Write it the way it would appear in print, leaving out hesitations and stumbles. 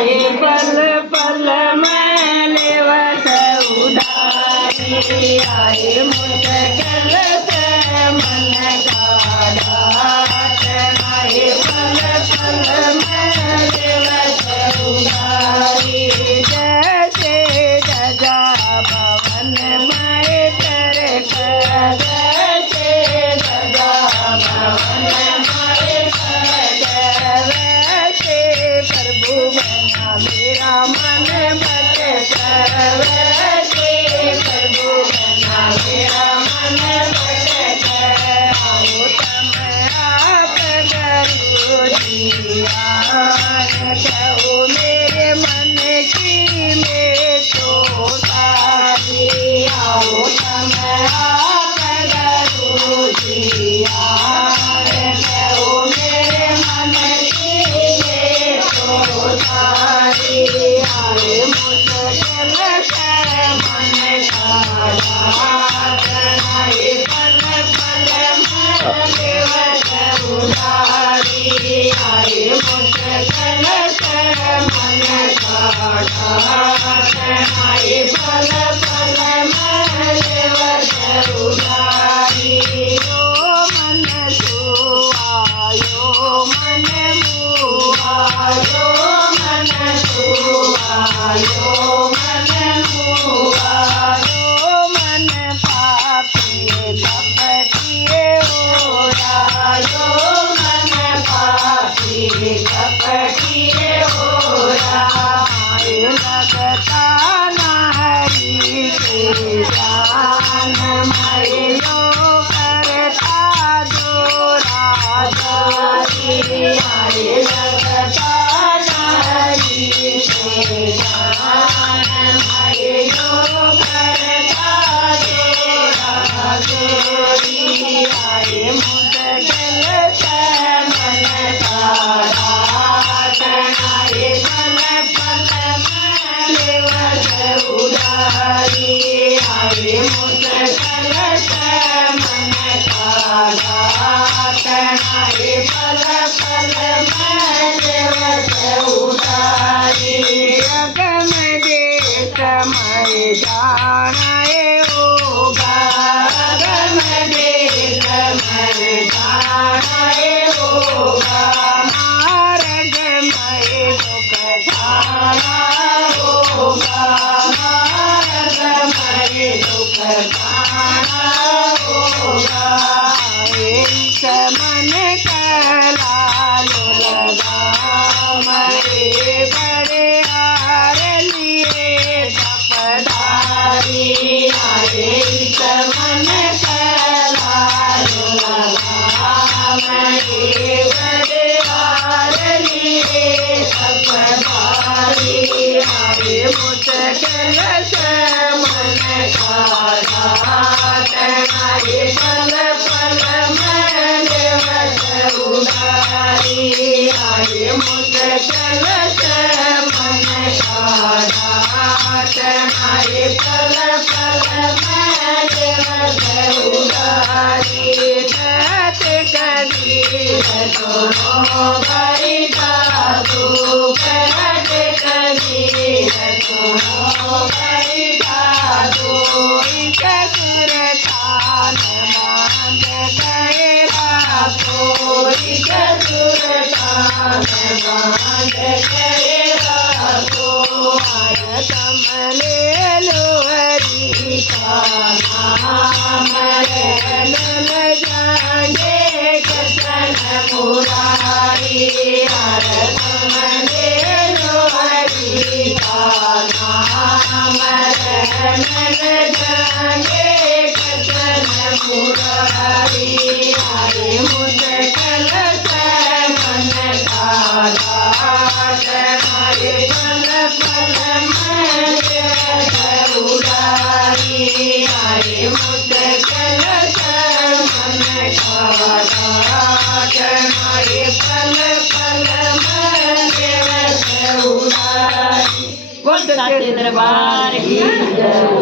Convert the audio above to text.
आए पल पल मैं लेवत उधारी आए मुश्किल से मन का डाट आए पल पल मैं लेवत उधारी जैसे जजा भवन मैं तेरे जैसे जजा भवन प्रभु बना मेरा मन भटक वैसे प्रभु बना मेरा मन भटक आओ तम आप करो जियान कहो मेरे मन की में सोसारी आओ तम आप करो जियान कहो मेरे मन आए मुश्किल से मन का आए पल पल मैं लेवत उधारी आए मुश्किल से मन का आए पल पल मैं लेवत उधारी यो मन सुआयो मन मुआयो आयो मन मुआयो मन पापी कपटिए ओरायो मन पापी कपटिए ओराए लगता नारी के जान मयो करता जोरा जारी आए लगता मैं जानाए होगा गम देख मैं जानाए होगा मार्ग मैं दुख जाना होगा मार्ग मैं दुख जाना होगा इस मन कलाल लगा मैं बड़े हार लिए पधारी आए मन कलाल लगा मैं बड़े हार लिए पधारी आए मुश्किल से मन का डाट आए पल पल मैं लेवत उधारी आए मुश्किल से मन का डाट आए पल पल मैं लेवत उधारी दत कबीर दोनों भाई दादू दत कबीर दोनों भाई दादू चतुर थान बांध गए रातों चतुर थान बांध गए रातों कमले लो हरि का नाम ले जाएंगे कृष्ण मुरारी कमले लो हरि का नाम ले जाएंगे कृष्ण मुरारी आए मुश्किल से मन का डाट आए पल पल मैं लेवत उधारी आए मुश्किल से मन का डाट आए पल पल मैं लेवत उधारी। बोल सच्चे दरबार की जय।